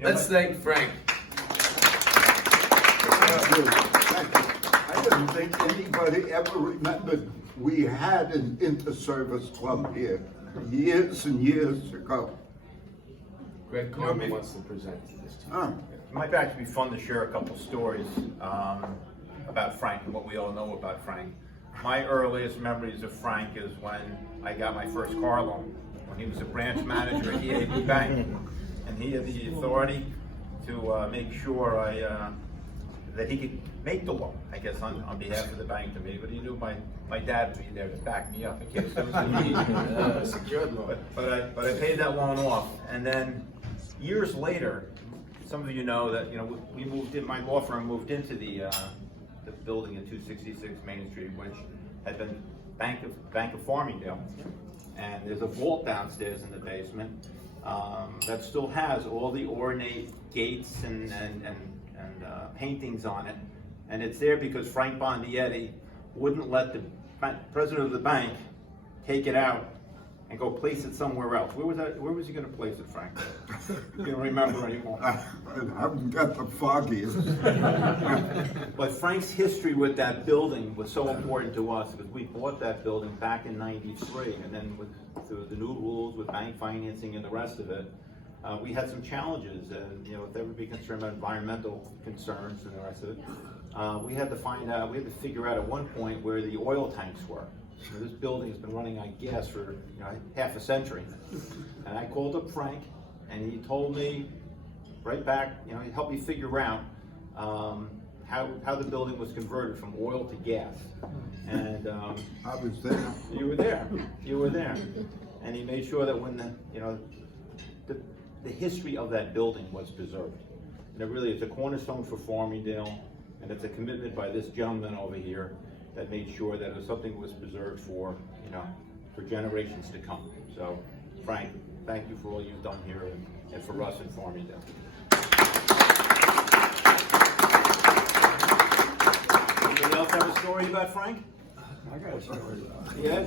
Let's thank Frank. Thank you. Thank you. I didn't think anybody ever remembered we had an inter-service club here years and years ago. Greg Carmen wants to present this time. It might actually be fun to share a couple stories about Frank and what we all know about Frank. My earliest memories of Frank is when I got my first car loan, when he was a branch manager at EAB Bank, and he had the authority to make sure that he could make the loan, I guess, on behalf of the bank to me, but he knew my dad would be there to back me up in case there was a need. Secured loan. But I paid that loan off, and then years later, some of you know that we moved in. My law firm moved into the building at 266 Main Street, which had been Bank of Farmingdale, and there's a vault downstairs in the basement that still has all the ornate gates and paintings on it, and it's there because Frank Bondietti wouldn't let the president of the bank take it out and go place it somewhere else. Where was he going to place it, Frank? You don't remember anymore. I haven't got the foggiest. But Frank's history with that building was so important to us because we bought that building back in '93, and then through the new rules with bank financing and the rest of it, we had some challenges, and if there would be concern about environmental concerns and the rest of it, we had to figure out at one point where the oil tanks were. This building has been running on gas for half a century, and I called up Frank, and he told me right back, he helped me figure out how the building was converted from oil to gas. And I was there. You were there, and he made sure that when the history of that building was preserved. And it really is a cornerstone for Farmingdale, and it's a commitment by this gentleman over here that made sure that it was something that was preserved for generations to come. So, Frank, thank you for all you've done here and for us in Farmingdale. Anybody else have a story about Frank? I got a story. Yeah?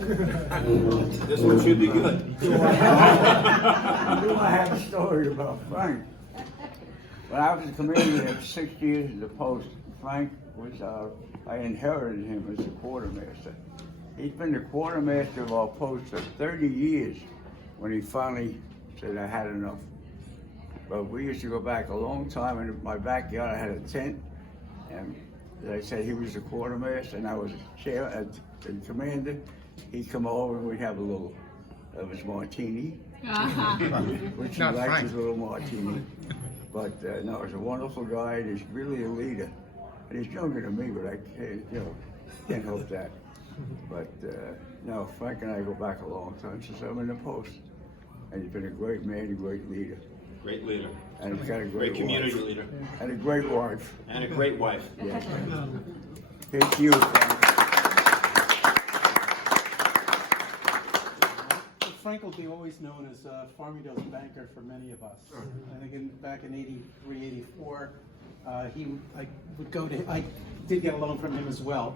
This one should be good. I knew I had a story about Frank. When I was a commander of 6 years at the post, Frank was, I inherited him as the quartermaster. He's been the quartermaster of our post for 30 years when he finally said, I had enough. But we used to go back a long time. In my backyard, I had a tent, and as I said, he was the quartermaster, and I was chair and commander. He'd come over, and we'd have a little of his martini, which he liked his little martini. But no, he's a wonderful guy, and he's really a leader. And he's younger than me, but I can't help that. But no, Frank and I go back a long time since I'm in the post. And he's been a great man, a great leader. Great leader. And he's got a great community wife. leader. And a great wife. And a great wife. Yes. Here's you, Frank. Frank will be always known as Farmingdale's banker for many of us. I think back in '83, '84, I did get a loan from him as well.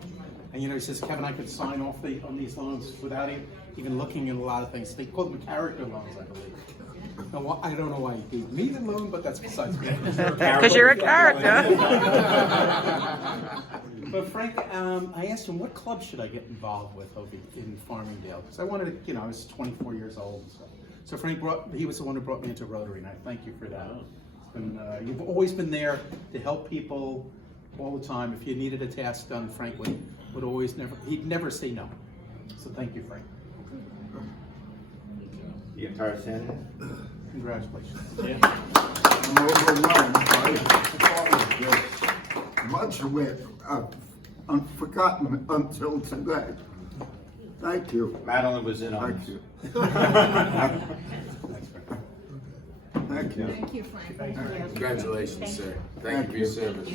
And he says, Kevin, I could sign off on these loans without even looking at a lot of things. They call them character loans, I believe. Now, I don't know why he gave me the loan, but that's besides me. Because you're a character. But Frank, I asked him, what club should I get involved with over in Farmingdale? Because I wanted to, I was 24 years old and stuff. So Frank he was the one who brought me into Rotary, and I thank you for that. And you've always been there to help people all the time. If you needed a task done, Frank he'd never say no. So thank you, Frank. The entire Senate. Congratulations. Yeah. I'm overwhelmed by all of this. Much of it I've forgotten until today. Thank you. Madeline was in on Thank it. you. Thanks, Frank. Thank you. Thank you, Frank. Congratulations, sir. Thank you for your service.